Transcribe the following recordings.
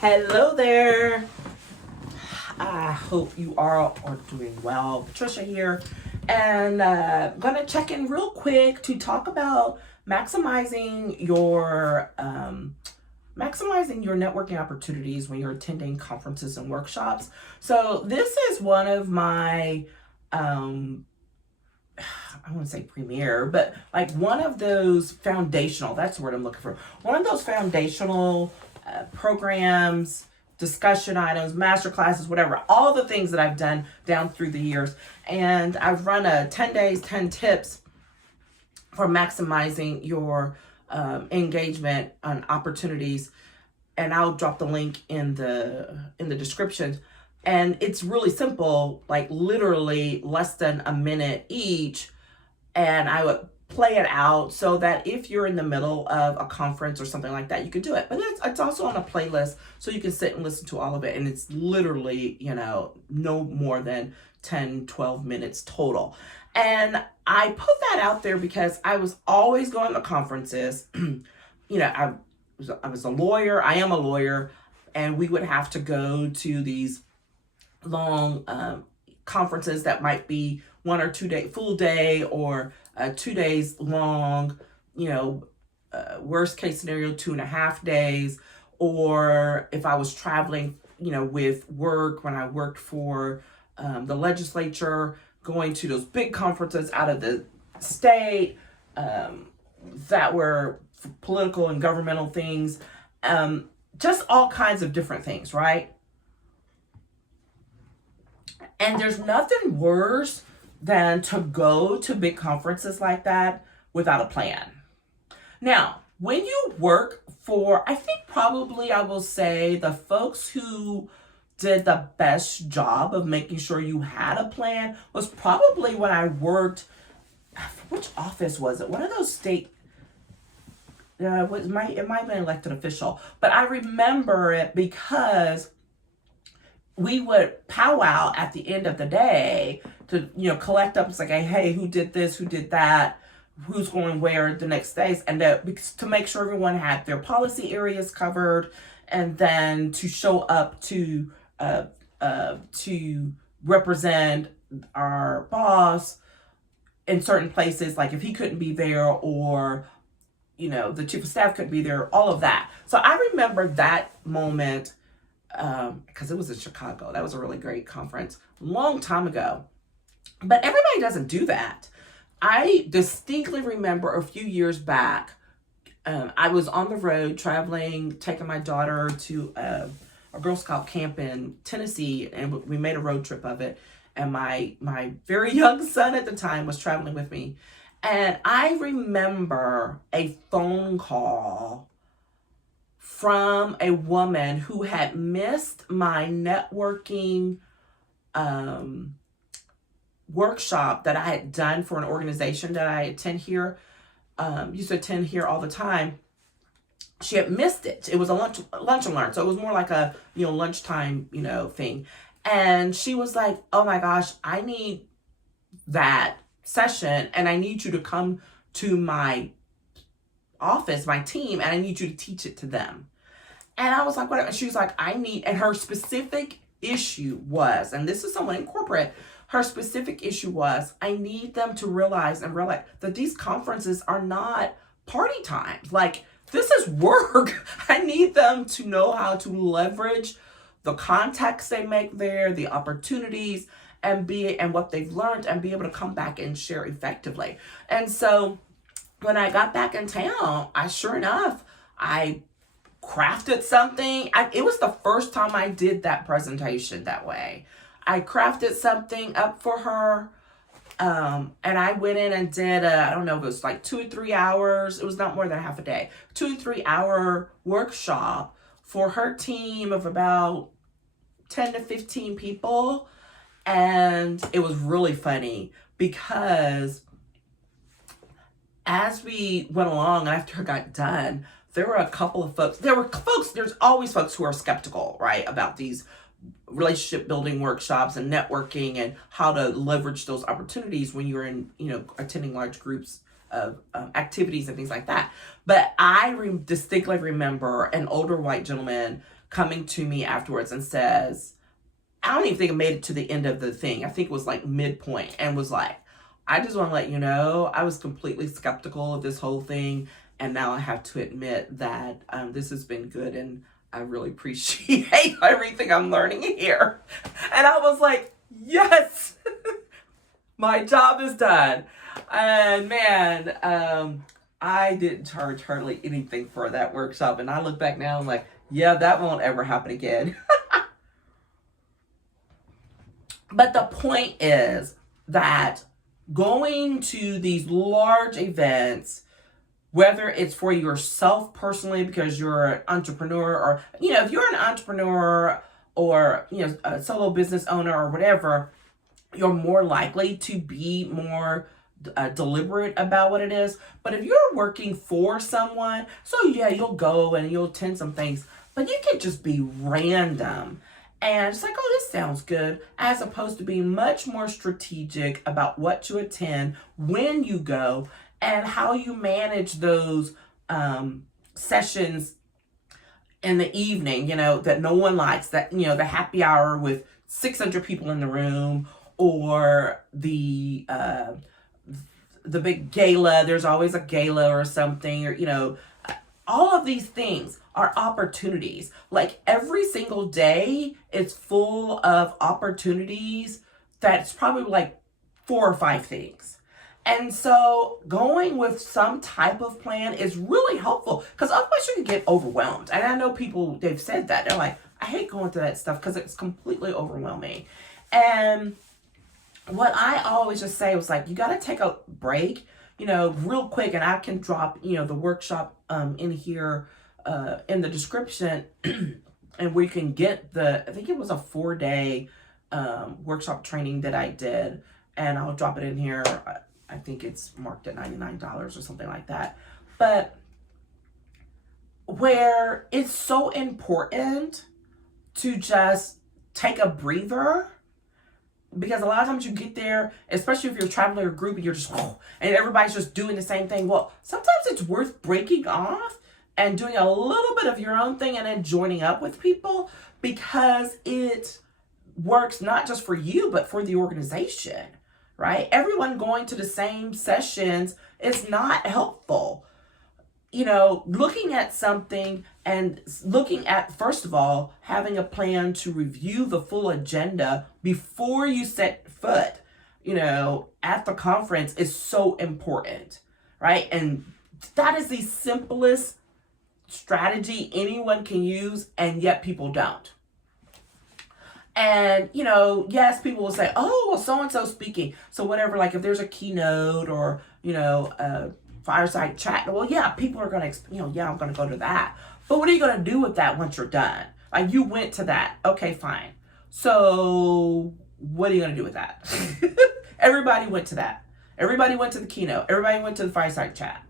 Hello there. I hope you all are doing well. Patricia here, and gonna check in real quick to talk about maximizing your networking opportunities when you're attending conferences and workshops. So this is one of my I wouldn't say premier, but like one of those foundational, that's the word I'm looking for. One of those foundational programs, discussion items, master classes, whatever, all the things that I've done down through the years. And I've run a 10 days, 10 tips for maximizing your engagement on opportunities. And I'll drop the link in the description. And it's really simple, like literally less than a minute each. And I would play it out so that if you're in the middle of a conference or something like that, you could do it. But it's also on a playlist, so you can sit and listen to all of it. And it's literally, no more than 10, 12 minutes total. And I put that out there because I was always going to conferences. I was a lawyer. I am a lawyer. And we would have to go to these long conferences that might be 1 or 2 day full day, or 2 days long, worst case scenario 2.5 days. Or if I was traveling with work, when I worked for the legislature, going to those big conferences out of the state that were political and governmental things, just all kinds of different things, right? And there's nothing worse than to go to big conferences like that without a plan. Now, when you work for, I think probably I will say the folks who did the best job of making sure you had a plan was probably when I worked, which office was it? One of those state, it might have been elected official, but I remember it because we would powwow at the end of the day to, collect up. It's like, hey, who did this? Who did that? Who's going where the next days? And to make sure everyone had their policy areas covered, and then to show up to represent our boss in certain places, like if he couldn't be there, or the chief of staff couldn't be there, all of that. So I remember that moment because it was in Chicago. That was a really great conference, long time ago. But everybody doesn't do that. I distinctly remember a few years back, I was on the road traveling, taking my daughter to a Girl Scout camp in Tennessee, and we made a road trip of it. And my very young son at the time was traveling with me. And I remember a phone call from a woman who had missed my networking workshop that I had done for an organization that I attend here, used to attend here all the time. She had missed it. It was a lunch and learn. So it was more like a, lunchtime, thing. And she was like, oh my gosh, I need that session, and I need you to come to my office, my team, and I need you to teach it to them. And I was like, whatever. And she was like, and her specific issue was, and this is someone in corporate, her specific issue was, I need them to realize that these conferences are not party times. Like, this is work. I need them to know how to leverage the contacts they make there, the opportunities, and what they've learned, and be able to come back and share effectively. And so when I got back in town, sure enough, I crafted something. It was the first time I did that presentation that way. I crafted something up for her, and I went in and did I don't know if it was like 2 or 3 hours. It was not more than half a day. 2 to 3 hour workshop for her team of about 10 to 15 people. And it was really funny because as we went along, after I got done, there were a couple of folks. There's always folks who are skeptical, right, about these relationship building workshops and networking and how to leverage those opportunities when you're in, attending large groups activities and things like that. But I distinctly remember an older white gentleman coming to me afterwards and says, I don't even think I made it to the end of the thing. I think it was like midpoint, and was like, I just want to let you know, I was completely skeptical of this whole thing. And now I have to admit that this has been good, and I really appreciate everything I'm learning here. And I was like, yes, my job is done. And man, I didn't charge hardly anything for that workshop. And I look back now and I'm like, yeah, that won't ever happen again. But the point is that going to these large events, whether it's for yourself personally because you're an entrepreneur, or, if you're an entrepreneur or, a solo business owner or whatever, you're more likely to be more deliberate about what it is. But if you're working for someone, so yeah, you'll go and you'll attend some things, but you can just be random. And it's like, oh, this sounds good, as opposed to being much more strategic about what to attend, when you go, and how you manage those sessions in the evening, that no one likes, that, the happy hour with 600 people in the room, or the big gala. There's always a gala or something, or, all of these things are opportunities. Like every single day is full of opportunities. That's probably like 4 or 5 things. And so going with some type of plan is really helpful, because otherwise you can get overwhelmed. And I know people, they've said that. They're like, I hate going through that stuff because it's completely overwhelming. And what I always just say was like, you got to take a break, real quick. And I can drop, the workshop in here in the description. And we can get I think it was a 4-day workshop training that I did. And I'll drop it in here. I think it's marked at $99 or something like that. But where it's so important to just take a breather, because a lot of times you get there, especially if you're traveling a group and you're just, and everybody's just doing the same thing. Well, sometimes it's worth breaking off and doing a little bit of your own thing and then joining up with people, because it works not just for you, but for the organization, right? Everyone going to the same sessions is not helpful. Looking at something and looking at, first of all, having a plan to review the full agenda before you set foot, at the conference is so important, right? And that is the simplest strategy anyone can use, and yet people don't. And, yes, people will say, oh, well, so-and-so speaking. So whatever, like if there's a keynote or, a fireside chat, well, yeah, people are going to, I'm going to go to that. But what are you going to do with that once you're done? Like, you went to that. Okay, fine. So what are you going to do with that? Everybody went to that. Everybody went to the keynote. Everybody went to the fireside chat.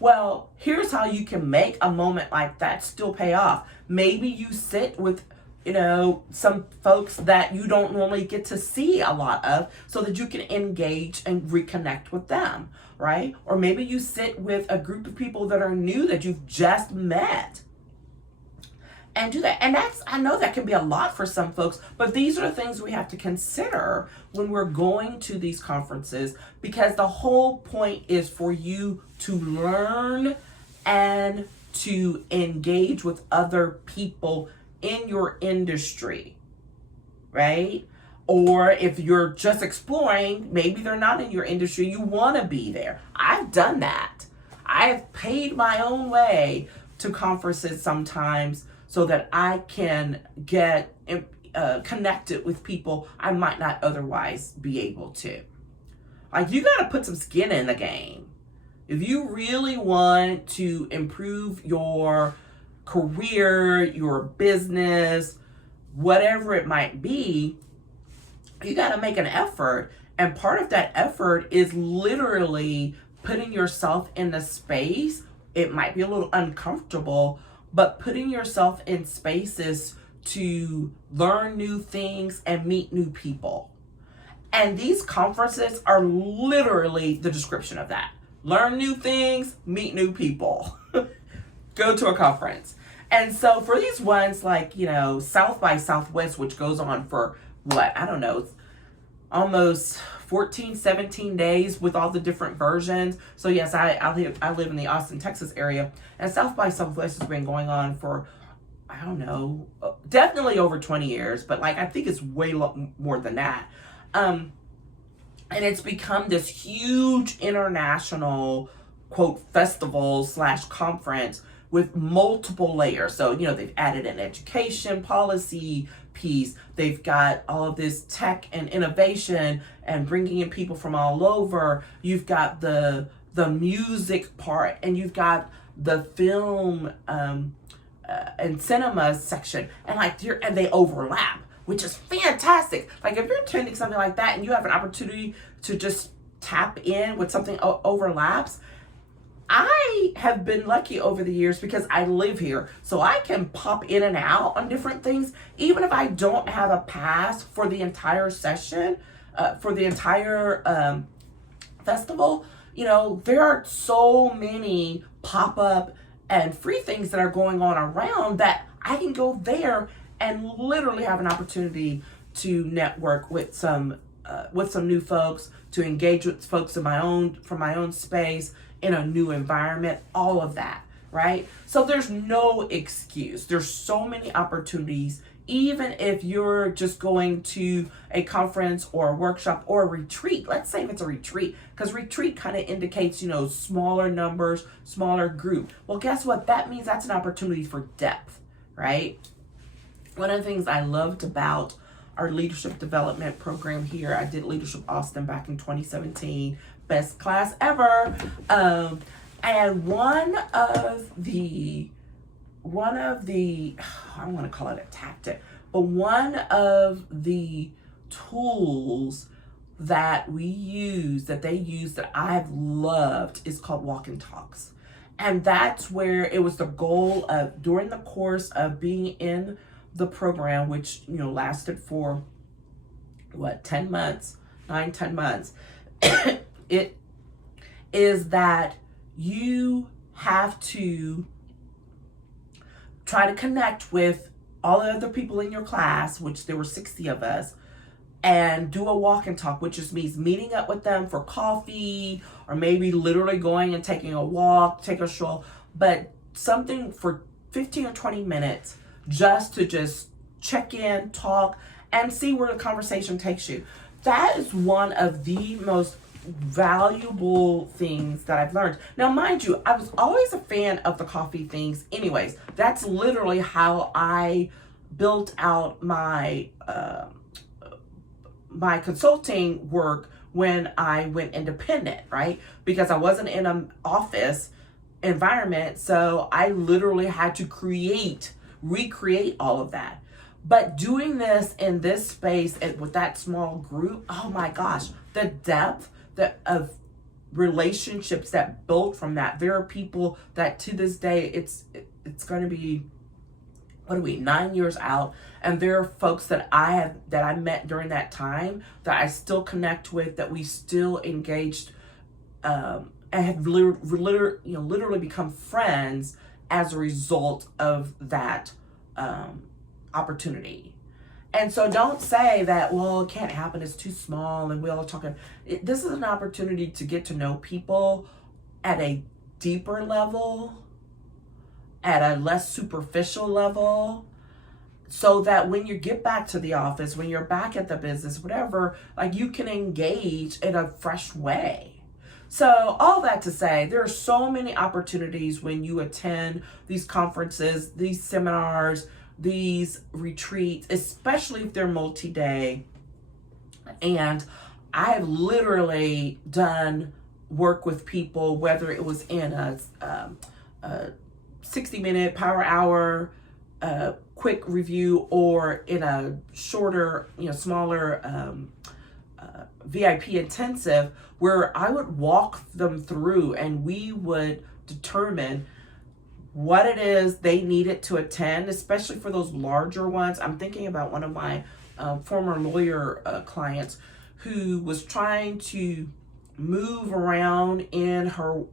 Well, here's how you can make a moment like that still pay off. Maybe you sit with, some folks that you don't normally get to see a lot of, so that you can engage and reconnect with them, right? Or maybe you sit with a group of people that are new that you've just met and do that. And I know that can be a lot for some folks, but these are the things we have to consider when we're going to these conferences, because the whole point is for you to learn and to engage with other people in your industry, right? Or if you're just exploring, maybe they're not in your industry, you want to be there. I've done that. I have paid my own way to conferences sometimes so that I can get connected with people I might not otherwise be able to. Like, you got to put some skin in the game. If you really want to improve your career, your business, whatever it might be, you got to make an effort. And part of that effort is literally putting yourself in the space. It might be a little uncomfortable, but putting yourself in spaces to learn new things and meet new people. And these conferences are literally the description of that. learn new things, meet new people, go to a conference. And so for these ones like, South by Southwest, which goes on for what, I don't know, almost 14, 17 days with all the different versions. So yes, I live in the Austin, Texas area, and South by Southwest has been going on for, I don't know, definitely over 20 years, but like I think it's way more than that. And it's become this huge international, quote, festival / conference with multiple layers. So, they've added an education policy piece. They've got all of this tech and innovation and bringing in people from all over. You've got the music part, and you've got the film and cinema section, and and they overlap, which is fantastic. Like if you're attending something like that and you have an opportunity to just tap in with something overlaps. I have been lucky over the years because I live here, so I can pop in and out on different things, even if I don't have a pass for the entire session, for the entire festival. There are so many pop-up and free things that are going on around that I can go there and literally have an opportunity to network with some new folks, to engage with folks from my own space, in a new environment, all of that, right? So there's no excuse. There's so many opportunities, even if you're just going to a conference or a workshop or a retreat. Let's say if it's a retreat, because retreat kind of indicates, smaller numbers, smaller group. Well, guess what? That means that's an opportunity for depth, right? One of the things I loved about our leadership development program here, I did Leadership Austin back in 2017, best class ever. And one of the, I don't want to call it a tactic, but one of the tools that they use that I've loved is called walk and talks. And that's where it was the goal of, during the course of being in the program, which, lasted for 10 months, 9-10 months, it is that you have to try to connect with all the other people in your class, which there were 60 of us, and do a walk and talk, which just means meeting up with them for coffee, or maybe literally going and taking a walk, take a stroll, but something for 15 or 20 minutes just to check in, talk, and see where the conversation takes you. That is one of the most valuable things that I've learned. Now, mind you, I was always a fan of the coffee things anyways. That's literally how I built out my my consulting work when I went independent, right? Because I wasn't in an office environment, so I literally had to recreate all of that. But doing this in this space and with that small group, oh my gosh, the depth of relationships that built from that. There are people that to this day, it's going to be, 9 years out, and there are folks that I met during that time that I still connect with, that we still engaged, and have literally become friends as a result of that opportunity. And so don't say that, well, it can't happen, it's too small, and we all talking. This is an opportunity to get to know people at a deeper level, at a less superficial level, so that when you get back to the office, when you're back at the business, whatever, like you can engage in a fresh way. So all that to say, there are so many opportunities when you attend these conferences, these seminars, these retreats, especially if they're multi-day. And I have literally done work with people, whether it was in a 60-minute power hour quick review, or in a shorter, smaller VIP intensive, where I would walk them through and we would determine what it is they needed to attend, especially for those larger ones. I'm thinking about one of my former lawyer clients who was trying to move around in her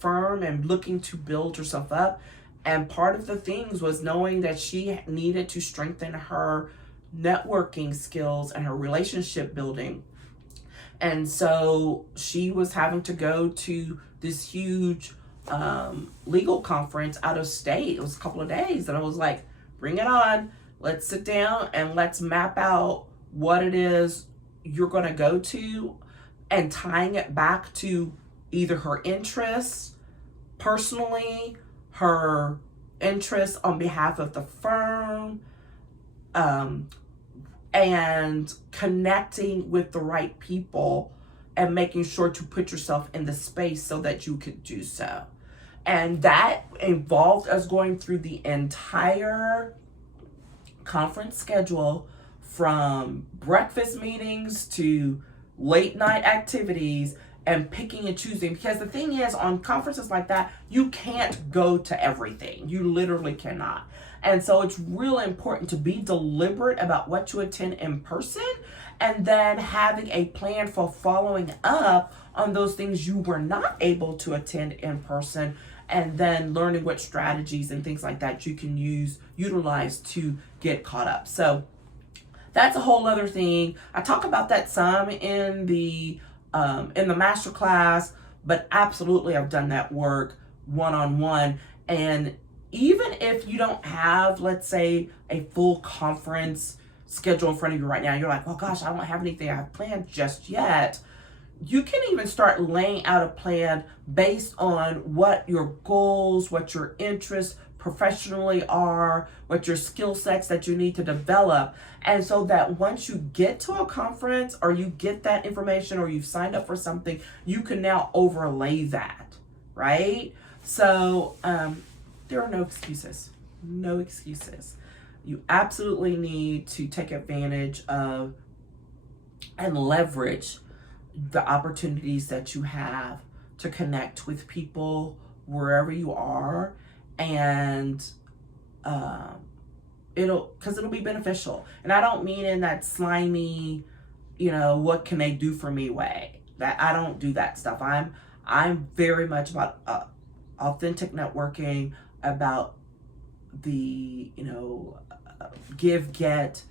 firm and looking to build herself up. And part of the things was knowing that she needed to strengthen her networking skills and her relationship building. And so she was having to go to this huge legal conference out of state. It was a couple of days. And I was like, bring it on. Let's sit down and let's map out what it is you're going to go to, and tying it back to either her interests personally, her interests on behalf of the firm, and connecting with the right people and making sure to put yourself in the space so that you could do so. And that involved us going through the entire conference schedule, from breakfast meetings to late night activities, and picking and choosing. Because the thing is, on conferences like that, you can't go to everything. You literally cannot. And so it's really important to be deliberate about what you attend in person, and then having a plan for following up on those things you were not able to attend in person, and then learning what strategies and things like that you can utilize to get caught up. So that's a whole other thing. I talk about that some in the masterclass, but absolutely I've done that work one-on-one. And even if you don't have, let's say, a full conference schedule in front of you right now, you're like, oh gosh, I don't have anything I have planned just yet. You can even start laying out a plan based on what your goals, what your interests professionally are, what your skill sets that you need to develop. And so that once you get to a conference, or you get that information, or you've signed up for something, you can now overlay that, right? So there are no excuses. No excuses. You absolutely need to take advantage of and leverage the opportunities that you have to connect with people wherever you are, and it'll be beneficial. And I don't mean in that slimy, what can they do for me way. That I don't do that stuff. I'm very much about authentic networking, about the give, get,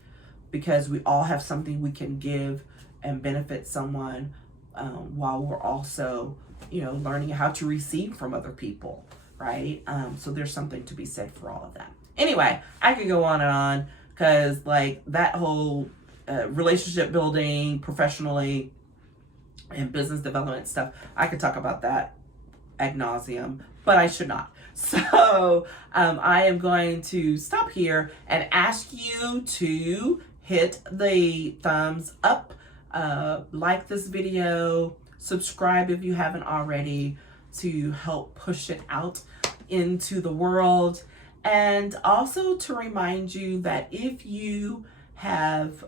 because we all have something we can give and benefit someone, while we're also learning how to receive from other people, right? So there's something to be said for all of that. Anyway, I could go on and on, because like that whole relationship building professionally and business development stuff, I could talk about that ad nauseum, but I should not. So I am going to stop here and ask you to hit the thumbs up, like this video, subscribe if you haven't already, to help push it out into the world. And also to remind you that if you have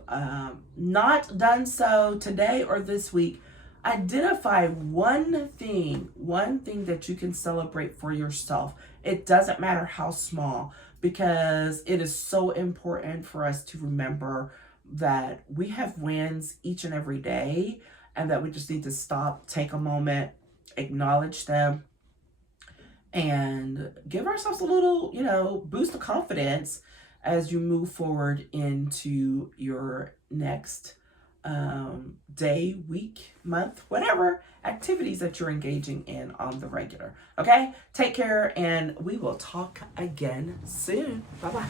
not done so today or this week, identify one thing that you can celebrate for yourself. It doesn't matter how small, because it is so important for us to remember that we have wins each and every day, and that we just need to stop, take a moment, acknowledge them, and give ourselves a little, boost of confidence as you move forward into your next day, week, month, whatever activities that you're engaging in on the regular. Okay? Take care, and we will talk again soon. Bye-bye.